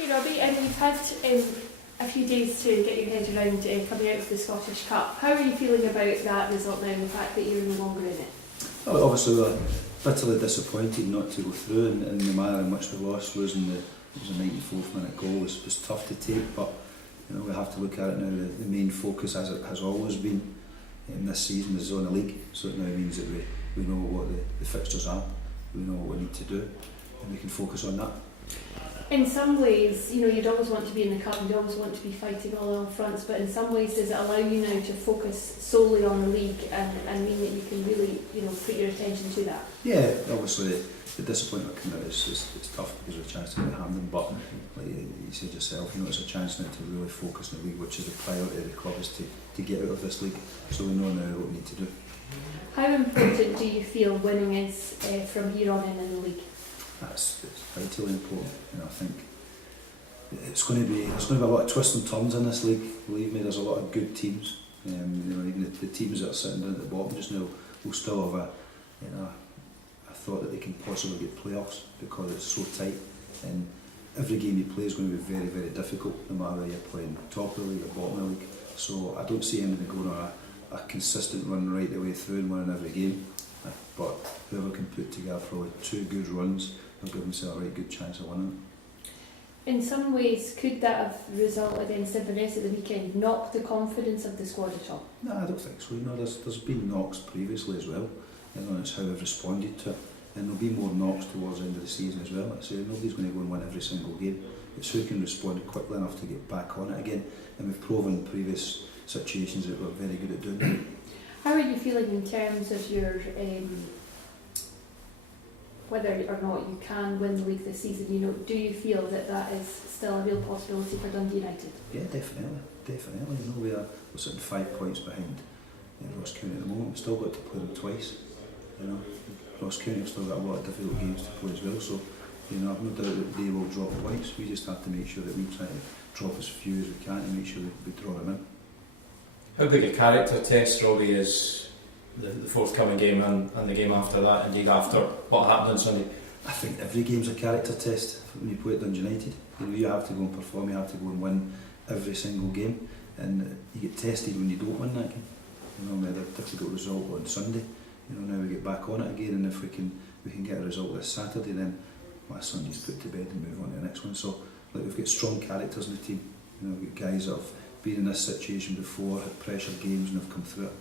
Hey Robbie, and you've had a few days to get your head around coming out of the Scottish Cup. How are you feeling about that result now and the fact that you're no longer in it? Well, obviously we're bitterly disappointed not to go through in the manner in which we lost. Losing it was a 94th minute goal was tough to take, but you know, we have to look at it now. The main focus, as it has always been in this season, is on the league, so it now means that we know what the fixtures are, we know what we need to do, and we can focus on that. In some ways, you know, you'd always want to be in the cup, you'd always want to be fighting all fronts, but in some ways does it allow you now to focus solely on the league and mean that you can really, you know, put your attention to that? Yeah, obviously the disappointment coming out is tough because of a chance to get Hampden, but like you said yourself, you know, it's a chance now to really focus on the league, which is the priority of the club, is to get out of this league, so we know now what we need to do. How important do you feel winning is from here on in the league? It's vitally important, and I think it's going to be a lot of twists and turns in this league. Believe me, there's a lot of good teams. You know, even the teams that are sitting down at the bottom just now will still have a thought that they can possibly get playoffs because it's so tight. And every game you play is going to be very, very difficult, no matter whether you're playing top of the league or bottom of the league. So I don't see anything going on a consistent run right the way through and winning every game. But whoever can put together probably two good runs, they'll give themselves a right good chance of winning. In some ways, could that have result against Inverness at the weekend knock the confidence of the squad at all? No, I don't think so. You know, there's been knocks previously as well, and it's how we've responded to it. And there'll be more knocks towards the end of the season as well. Like I say, nobody's going to go and win every single game. It's who can respond quickly enough to get back on it again. And we've proven in previous situations that we're very good at doing that. How are you feeling in terms of your whether or not you can win the league this season? You know, do you feel that is still a real possibility for Dundee United? Yeah, definitely. You know, we're sitting 5 points behind Ross County at the moment. We've still got to play them twice. You know, Ross County have still got a lot of difficult games to play as well. So, you know, I've no doubt that they will drop points. We just have to make sure that we try to drop as few as we can to make sure that we draw them in. How big a character test, Robbie, is the forthcoming game and the game after that, and after what happened on Sunday? I think every game's a character test when you play at Dundee United. You know, you have to go and perform, you have to go and win every single game, and you get tested when you don't win that game. You know, we had a difficult result on Sunday. You know, now we get back on it again, and if we can get a result this Saturday, then my Sunday's put to bed and move on to the next one. So, like, we've got strong characters in the team. You know, we've got guys that have been in this situation before, had pressured games, and have come through it.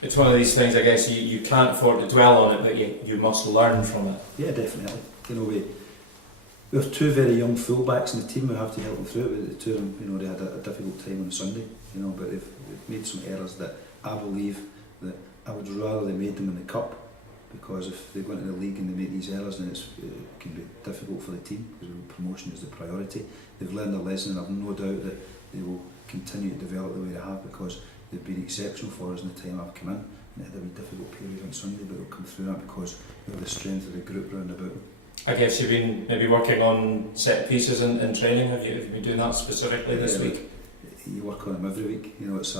It's one of these things, I guess, you can't afford to dwell on it, but you must learn from it. Yeah, definitely. You know, we have two very young full-backs in the team. We have to help them through it. The two of them, you know, they had a difficult time on Sunday, you know, but they've made some errors that I believe that I would rather they made them in the cup, because if they go into the league and they make these errors, then it can be difficult for the team, because promotion is the priority. They've learned a lesson, and I've no doubt that they will continue to develop the way they have, because they've been exceptional for us in the time I've come in. And it had a wee difficult period on Sunday, but they'll come through that because we have the strength of the group round about them. I guess you've been maybe working on set pieces in training. Have you been doing that specifically this week? You work on them every week. You know, it's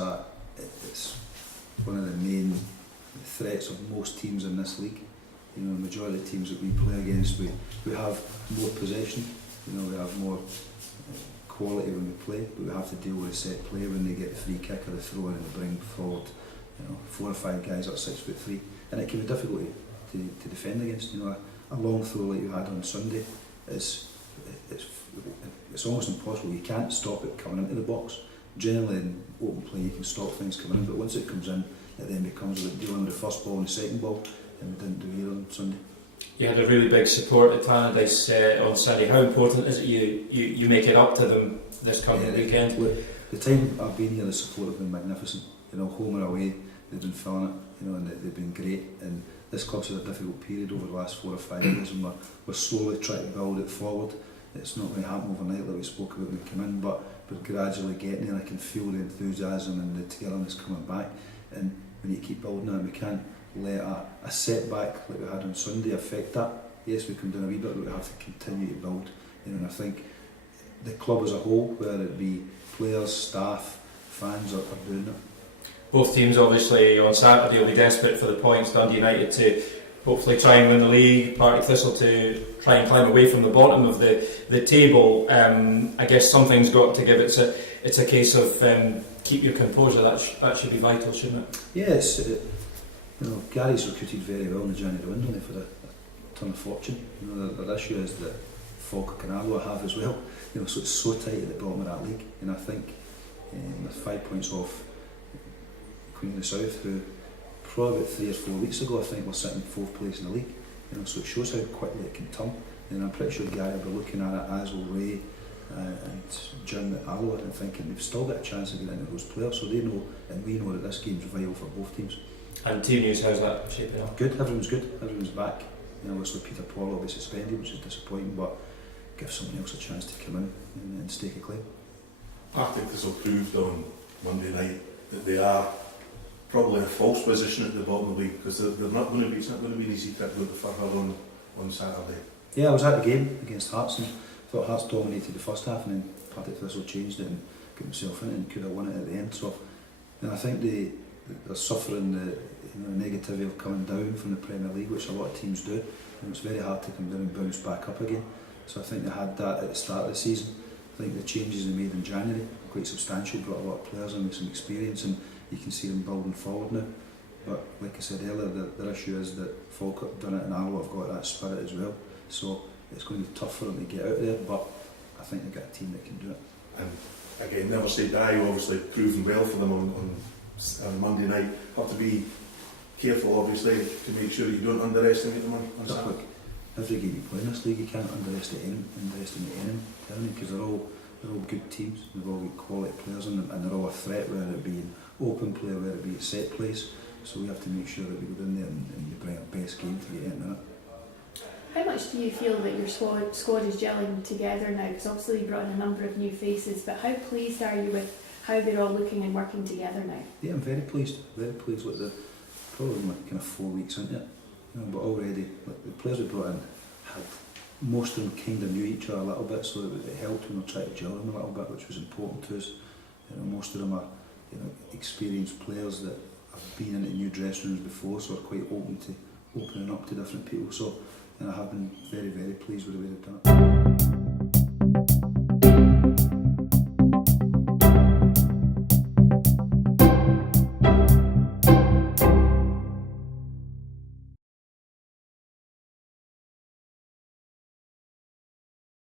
one of the main threats of most teams in this league. You know, the majority of the teams that we play against, we have more possession. You know, we have more quality when we play, but we have to deal with a set play when they get the free kick or the throw in and they bring forward, you know, 4 or 5 guys that are 6'3", and it can be difficult to defend against. You know, a long throw like you had on Sunday it's almost impossible. You can't stop it coming into the box. Generally in open play you can stop things coming in, but once it comes in, it then becomes like dealing with the first ball and the second ball, and we didn't do either on Sunday. You had a really big support at Tannadice on Sunday. How important is it you make it up to them this coming weekend? Look, the time I've been here, the support have been magnificent. You know, home or away, they've been filling it. You know, and they've been great. And this club's had a difficult period over the last 4 or 5 years, and we're slowly trying to build it forward. It's not going to happen overnight, like we spoke about when we came in, but we're gradually getting there. I can feel the enthusiasm and the togetherness coming back. And when you keep building it, we can't let a setback like we had on Sunday affect that. Yes, we come down a wee bit, but we have to continue to build. You know, and I think the club as a whole, whether it be players, staff, fans, are doing it. Both teams obviously on Saturday will be desperate for the points. Dundee United to hopefully try and win the league. Partick Thistle to try and climb away from the bottom of the table. I guess something's got to give. It's a case of keep your composure. That should be vital, shouldn't it? Yes, Gary's recruited very well in the January window for a ton of fortune. The issue is that Falkirk and Alloa have as well. So it's so tight at the bottom of that league, and I think with 5 points off Queen of the South, who probably about 3 or 4 weeks ago I think were sitting 4th place in the league. So it shows how quickly it can turn. And I'm pretty sure Gary will be looking at it, as will Ray and Jim at Alloa, and thinking they've still got a chance of getting into those players. So they know, and we know, that this game's vital for both teams. And team news, how's that shaping up? Good, everyone's back. Obviously Peter Paul will be suspended, which is disappointing, but give someone else a chance to come in and stake a claim. Partick Thistle proved on Monday night that they are probably in a false position at the bottom of the league, because it's not going to be an easy trip going to Firhill on Saturday. Yeah, I was at the game against Hearts and thought Hearts dominated the first half, and then Partick Thistle changed it and got himself in it and could have won it at the end. So, and I think they're suffering the negativity of coming down from the Premier League, which a lot of teams do, and it's very hard to come down and bounce back up again. So I think they had that at the start of the season. I think the changes they made in January were quite substantial, brought a lot of players in with some experience, and you can see them building forward now. But like I said earlier, the issue is that Falkirk have done it and Alloa have got that spirit as well. So it's going to be tough for them to get out there, but I think they've got a team that can do it. And again, never say die, obviously proving well for them on Monday night. Have to be careful, obviously, to make sure that you don't underestimate them on Saturday. Every game you play in this league, you can't underestimate anyone, because they're all good teams. They've all got quality players in them, and they're all a threat, whether it be in open play, whether it be at set plays. So we have to make sure that we go in there and you bring our best game to get into it. How much do you feel that your squad is gelling together now? Because obviously you brought in a number of new faces, but how pleased are you with how they're all looking and working together now? Yeah, I'm very pleased with the probably kind of 4 weeks into it. But already, like, the players we brought in had, most of them kind of knew each other a little bit, so it helped when we tried to gel them a little bit, which was important to us. Most of them are experienced players that have been into new dressing rooms before, so are quite open to opening up to different people. So I have been very, very pleased with the way they've done it.